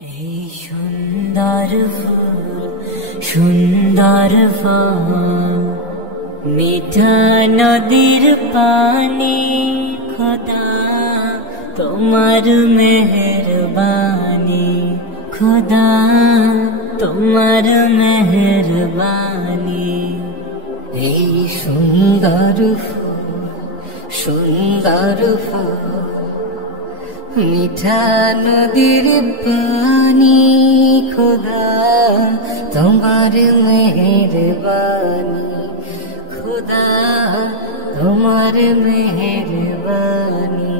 এই সুন্দর ফুল সুন্দর ফল মিঠা নদীর পানি খোদা তোমার মেহেরবানি খোদা তোমার মেহেরবানি। এই সুন্দর ফুল সুন্দর ফল মিঠা নদীর পানি খোদা তোমার মেহেরবানি খোদা তোমার মেহেরবানি।